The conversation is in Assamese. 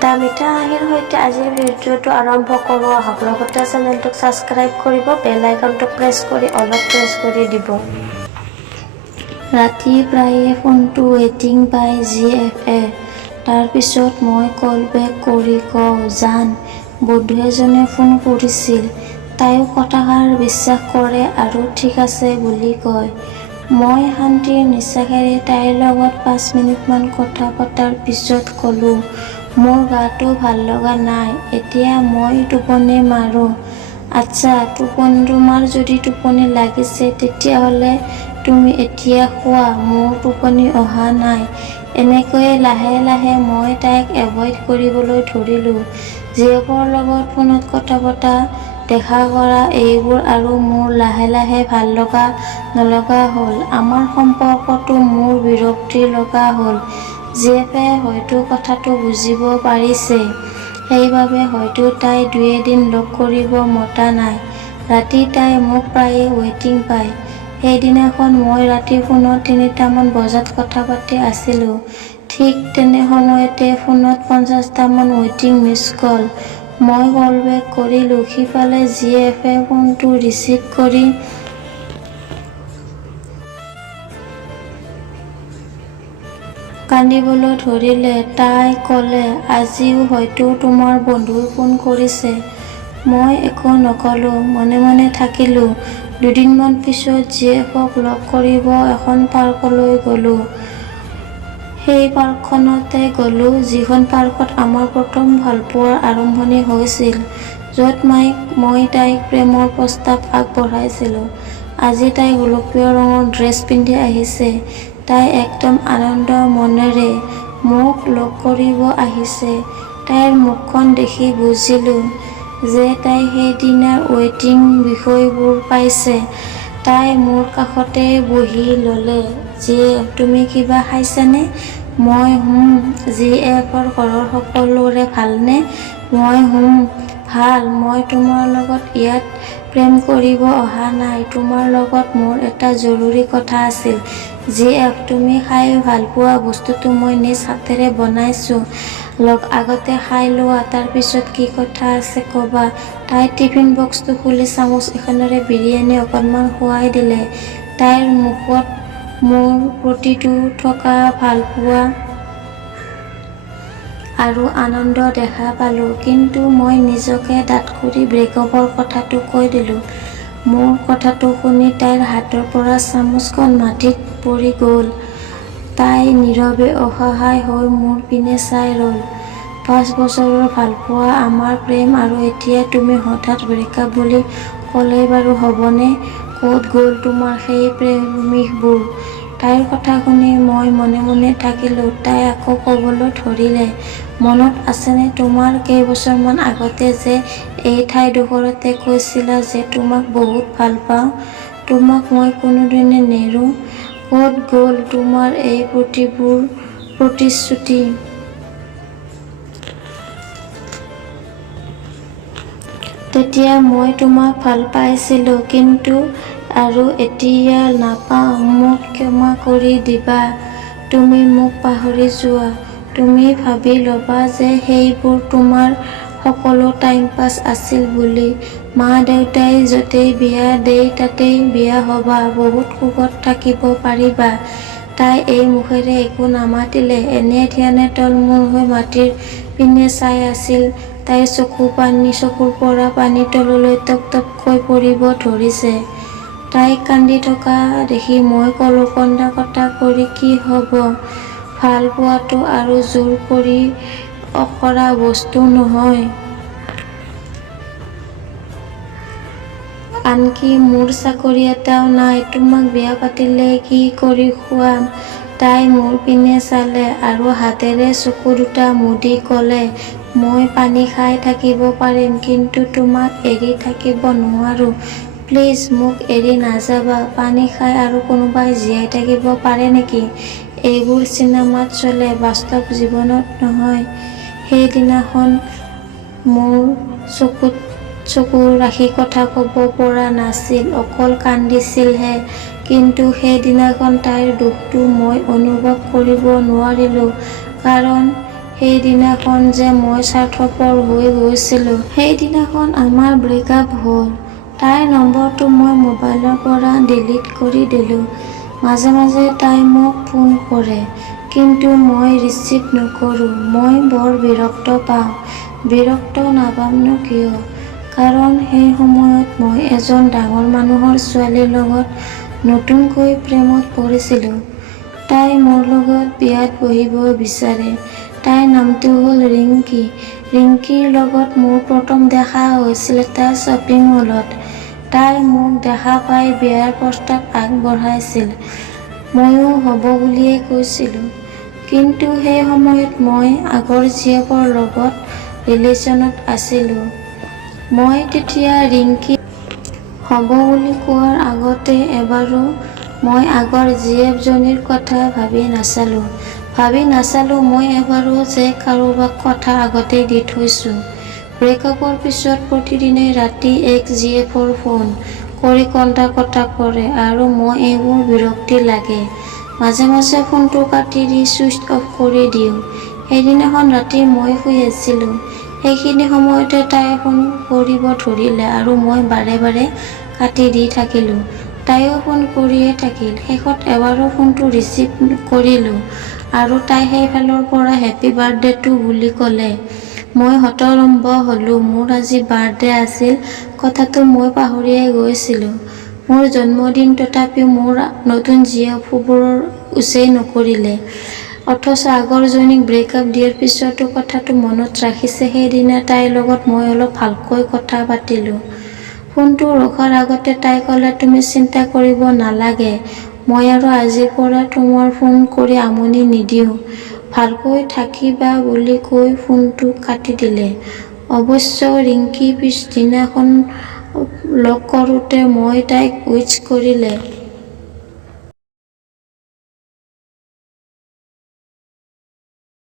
এটা মিঠা হাঁহিৰ সৈতে আজিৰ ভিডিঅ'টো আৰম্ভ কৰোঁ আহক। লগতে চেনেলটোক ছাবস্ক্ৰাইব কৰিব, বেল আইকনটো প্ৰেছ কৰি দিব। ৰাতি প্ৰায়ে ফোনটো ৱেটিং পাই GFA। তাৰপিছত মই কল বেক কৰি কওঁ, জান, বন্ধু এজনে ফোন কৰিছিল। তাইও কথাষাৰ বিশ্বাস কৰে আৰু ঠিক আছে বুলি কয়। মই শান্তিৰ নিশ্বাসেৰে তাইৰ লগত 5 মিনিটমান কথা পতাৰ পিছত ক'লো, মোৰ গাটো ভাল লগা নাই, এতিয়া মই টোপনি মাৰোঁ। আচ্ছা, তোমাৰ যদি টোপনি লাগিছে তেতিয়াহ'লে তুমি এতিয়া শুৱা, মোৰ টোপনি অহা নাই। এনেকৈয়ে লাহে লাহে মই তাইক এভইড কৰিবলৈ ধৰিলোঁ। জীয়েকৰ লগত ফোনত কথা পতা, দেখা কৰা এইবোৰ আৰু মোৰ লাহে লাহে ভাল লগা নলগা হ'ল। আমাৰ সম্পৰ্কটো মোৰ বিৰক্তি লগা হ'ল। জিএফে হয়তো কথাটো বুজিব পাৰিছে, সেইবাবে হয়তো তাই 2 এদিন লগ কৰিব মতা নাই। ৰাতি তাই মোক প্ৰায়ে ৱেটিং পায়। সেইদিনাখন মই ৰাতি ফোনত 3টামান বজাত কথা পাতি আছিলোঁ। ঠিক তেনে সময়তে ফোনত 50টামান ৱেটিং মিছ কল। মই কল বেক কৰিলোঁ। সিফালে জিএফে ফোনটো ৰিচিভ কৰি কান্দিবলৈ ধৰিলে। তাই ক'লে, আজিও হয়তো তোমাৰ বন্ধুই ফোন কৰিছে। মই একো নক'লোঁ, মনে মনে থাকিলোঁ। 2 দিনমান পিছত জিএফক লগ কৰিব এখন পাৰ্কলৈ গ'লোঁ। সেই পাৰ্কখনতে গ'লোঁ, যিখন পাৰ্কত আমাৰ প্ৰথম ভালপোৱাৰ আৰম্ভণি হৈছিল, য'ত মই তাইক প্ৰেমৰ প্ৰস্তাৱ আগবঢ়াইছিলোঁ। আজি তাই গোলপীয় ৰঙৰ ড্ৰেছ পিন্ধি আহিছে। তাই একদম আনন্দ মনেৰে মোক লগ কৰিব আহিছে। তাইৰ মুখখন দেখি বুজিলোঁ যে তাই সেইদিনাৰ ৱেটিং বিষয়বোৰ পাইছে। তাই মোৰ কাষতে বহি ল'লে। জিএফ, তুমি কিবা খাইছানে? মই জিএফৰ ঘৰৰ সকলোৰে ভালনে? মই ভাল। মই তোমাৰ লগত ইয়াত প্ৰেম কৰিব অহা নাই। তোমাৰ লগত মোৰ এটা জৰুৰী কথা আছিল। জিএফ, তুমি খাই ভাল পোৱা বস্তুটো মই নিজ হাতেৰে বনাইছোঁ। আগতে খাই লোৱা, তাৰ পিছত কি কথা আছে ক'বা। তাই টিফিন বক্সটো খুলি চামুচ এখনেৰে বিৰিয়ানী অকণমান খুৱাই দিলে। তাইৰ মুখত মোৰ প্ৰতিটো থকা ভালপোৱা আৰু আনন্দ দেখা পালোঁ। কিন্তু মই নিজকে ডাঠ কৰি ব্ৰেকআপৰ কথাটো কৈ দিলোঁ। মোৰ কথাটো শুনি তাইৰ হাতৰ পৰা চামুচখন মাটিত পৰি গ'ল। তাই নীৰৱে অসহায় হৈ মোৰ পিনে চাই ৰ'ল। 5 বছৰৰ ভালপোৱা, আমাৰ প্ৰেম, আৰু এতিয়া তুমি হঠাৎ ব্ৰেকআপ বুলি ক'লেই বাৰু হ'বনে? ক'ত গ'ল তোমাৰ সেই প্ৰেমিকবোৰ? তাইৰ কথা শুনি মই মনে মনে থাকিলোঁ। তাই আকৌ ক'বলৈ ধৰিলে, মনত আছেনে তোমাৰ কেইবছৰমান আগতে যে এই ঠাইডোখৰতে কৈছিলা যে তোমাক বহুত ভাল পাওঁ, তোমাক মই কোনোদিনে নেৰো? ক'ত গ'ল তোমাৰ এই প্ৰতিশ্ৰুতি? তেতিয়া মই তোমাক ভাল পাইছিলোঁ, কিন্তু আৰু এতিয়া নাপাওঁ। মোক ক্ষমা কৰি দিবা। তুমি মোক পাহৰি যোৱা। তুমি ভাবি ল'বা যে সেইবোৰ তোমাৰ সকলো টাইম পাছ আছিল বুলি। মা-দেউতাই য'তেই বিয়া দেই তাতেই বিয়া হ'বা, বহুত সুখত থাকিব পাৰিবা। তাই এই মুখেৰে একো নামাতিলে। এনে ধ্যানে তলমূৰ হৈ মাটিৰ পিনে চাই আছিল। তাইৰ চকুৰ পৰা পানী তললৈ টপ-টপকৈ পৰিব ধৰিছে। তাইক কান্দি থকা দেখি মই ক'লো, কন্দা কটা কৰি কি হ'ব? ভাল পোৱাটো আৰু জোৰ কৰি কৰা বস্তু নহয়। আনকি মোৰ চাকৰি এটাও নাই। তোমাক বিয়া পাতিলে কি কৰি খুৱাম? তাই মোৰ পিনে চালে আৰু হাতেৰে চকু দুটা মুদি ক'লে, মই পানী খাই থাকিব পাৰিম, কিন্তু তোমাক এৰি থাকিব নোৱাৰো। প্লিজ মোক এৰি নাযাবা। পানী খাই আৰু কোনোবাই জীয়াই থাকিব পাৰে নেকি? এইবোৰ চিনেমাত চলে, বাস্তৱ জীৱনত নহয়। সেইদিনাখন মোৰ চকুত চকু ৰাখি কথা ক'ব পৰা নাছিল, অকল কান্দিছিলহে। কিন্তু সেইদিনাখন তাইৰ দুখটো মই অনুভৱ কৰিব নোৱাৰিলোঁ, কাৰণ সেইদিনাখন যে মই স্বাৰ্থপৰ হৈ গৈছিলোঁ। সেইদিনাখন আমাৰ ব্ৰেকআপ হ'ল। তাইৰ নম্বৰটো মই মোবাইলৰ পৰা ডিলিট কৰি দিলোঁ। মাজে মাজে তাই মোক ফোন কৰে, কিন্তু মই ৰিচিভ নকৰোঁ। মই বৰ বিৰক্ত পাওঁ। বিৰক্ত নাপামনো কিয়? কাৰণ সেই সময়ত মই এজন ডাঙৰ মানুহৰ ছোৱালীৰ লগত নতুনকৈ প্ৰেমত পৰিছিলোঁ। তাই মোৰ লগত বিয়াত বহিব বিচাৰে। তাইৰ নামটো হ'ল ৰিংকী। ৰিংকীৰ লগত মোৰ প্ৰথম দেখা হৈছিল এটা শ্বপিং মলত। তাই মোক দেখা পাই বিয়াৰ প্ৰস্তাৱ আগবঢ়াইছিল। ময়ো হ'ব বুলিয়ে কৈছিলোঁ। কিন্তু সেই সময়ত মই আগৰ জীয়েকৰ লগত ৰিলেশ্যনত আছিলোঁ। মই তেতিয়া ৰিংকী হ'ব বুলি কোৱাৰ আগতে এবাৰো মই আগৰ জীয়েকজনীৰ কথা ভাবি নাচালোঁ মই এবাৰো যে কাৰোবাক কথা আগতেই দি থৈছোঁ। ব্ৰেকআপৰ পিছত প্ৰতিদিনে ৰাতি এক্স-জীয়েফৰ ফোন কৰি কন্দা-কটা কৰে আৰু মই এইবোৰ বিৰক্তি লাগে। মাজে মাজে ফোনটো কাটি দি ছুইচ অফ কৰি দিওঁ। সেইদিনাখন ৰাতি মই শুই আছিলোঁ। সেইখিনি সময়তে তাই ফোন কৰিব ধৰিলে আৰু মই বাৰে বাৰে কাটি দি থাকিলোঁ। তাইও ফোন কৰিয়ে থাকিল। শেষত এবাৰো ফোনটো ৰিচিভ কৰিলোঁ আৰু তাই সেইফালৰ পৰা হেপী বাৰ্থডে টু বুলি ক'লে। মই হতভম্ব হ'লোঁ। মোৰ আজি বাৰ্থডে আছিল, কথাটো মই পাহৰিয়ে গৈছিলোঁ। মোৰ জন্মদিন, তথাপিও মোৰ নতুন জীয়েকবোৰৰ উচেই নকৰিলে। অথচ আগৰজনীক ব্ৰেকআপ দিয়াৰ পিছতো কথাটো মনত ৰাখিছে। সেইদিনা তাইৰ লগত মই অলপ ভালকৈ কথা পাতিলোঁ। ফোনটো ৰখাৰ আগতে তাই ক'লে, তুমি চিন্তা কৰিব নালাগে, মই আৰু আজিৰ পৰা তোমাৰ ফোন কৰি আমনি নিদিওঁ, ভালকৈ থাকিবা বুলি কৈ ফোনটো কাটি দিলে। অৱশ্য ৰিংকী পিছদিনাখন লগ কৰোঁতে মই তাইক উইচ কৰিলে।